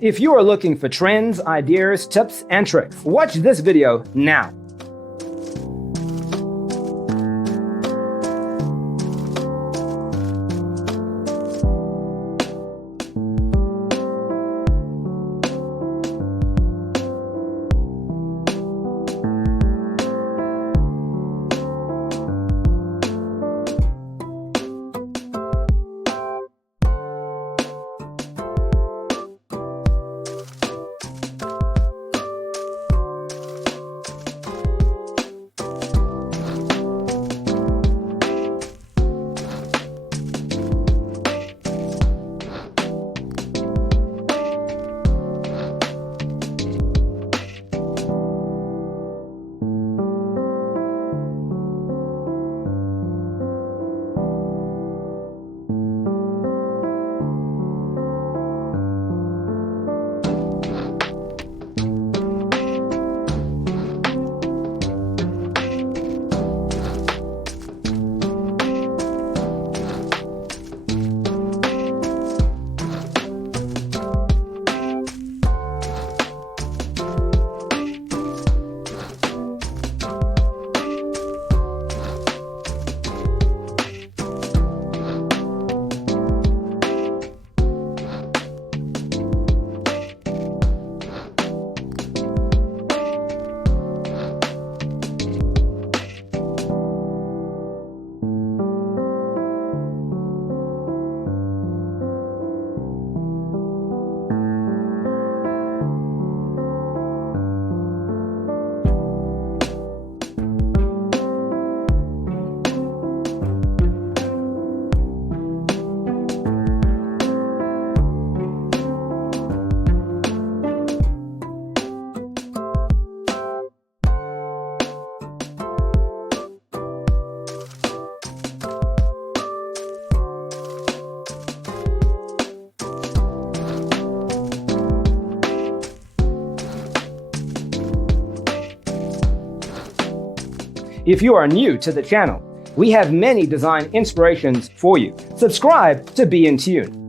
If you are looking for trends, ideas, tips, and tricks, watch this video now. If you are new to the channel, we have many design inspirations for you. Subscribe to be in tune.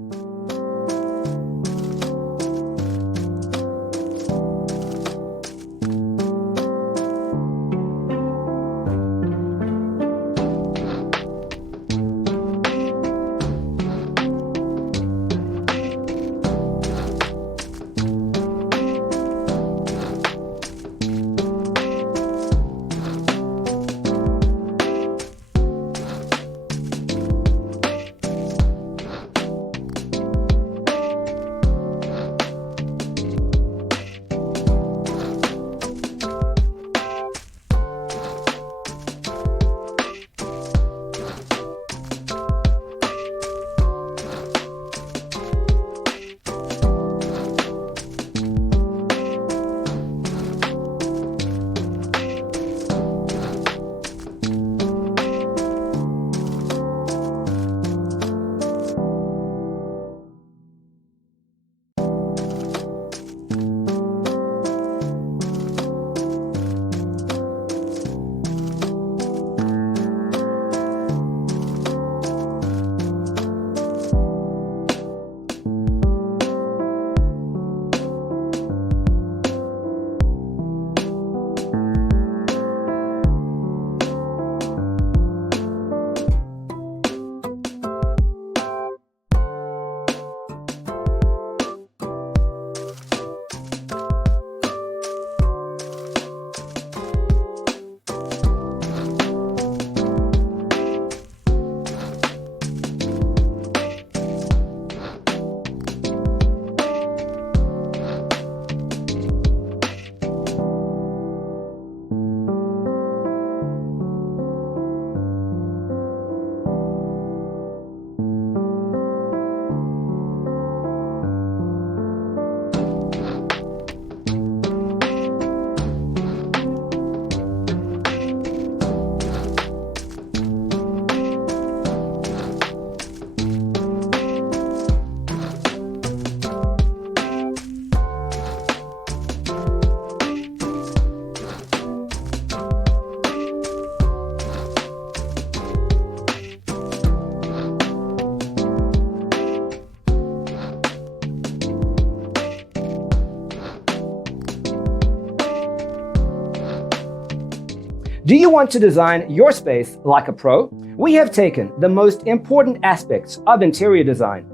Do you want to design your space like a pro? We have taken the most important aspects of interior design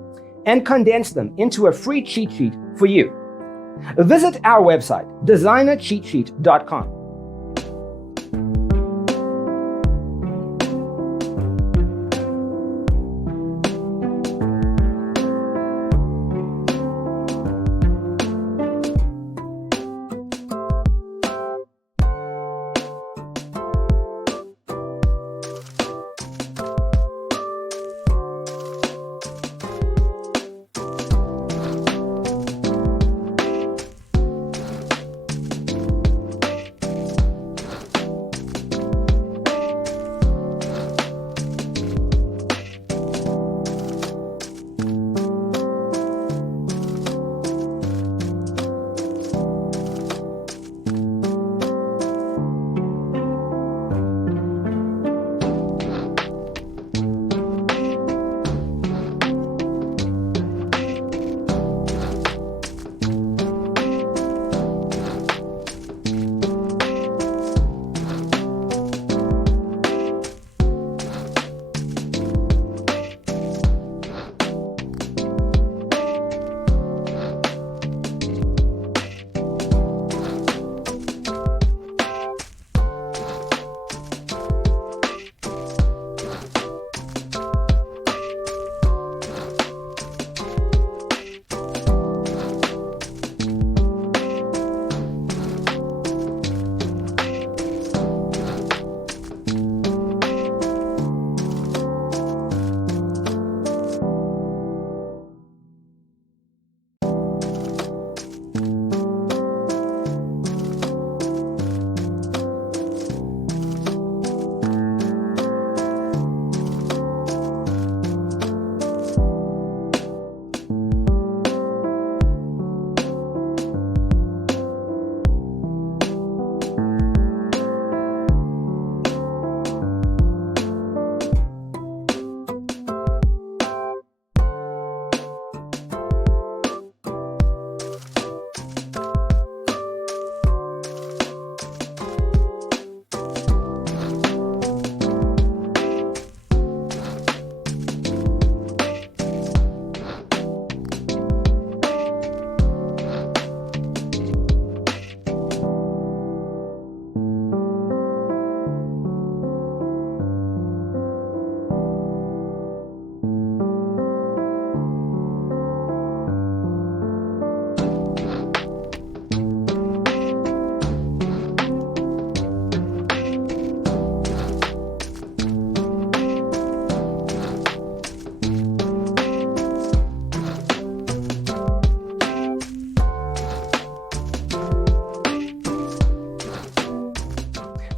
and condensed them into a free cheat sheet for you. Visit our website, designercheatsheet.com.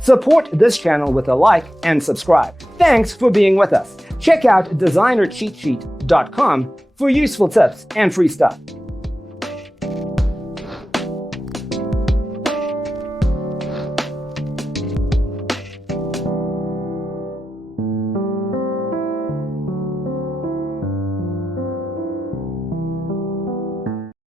Support this channel with a like and subscribe. Thanks for being with us. Check out designercheatsheet.com for useful tips and free stuff.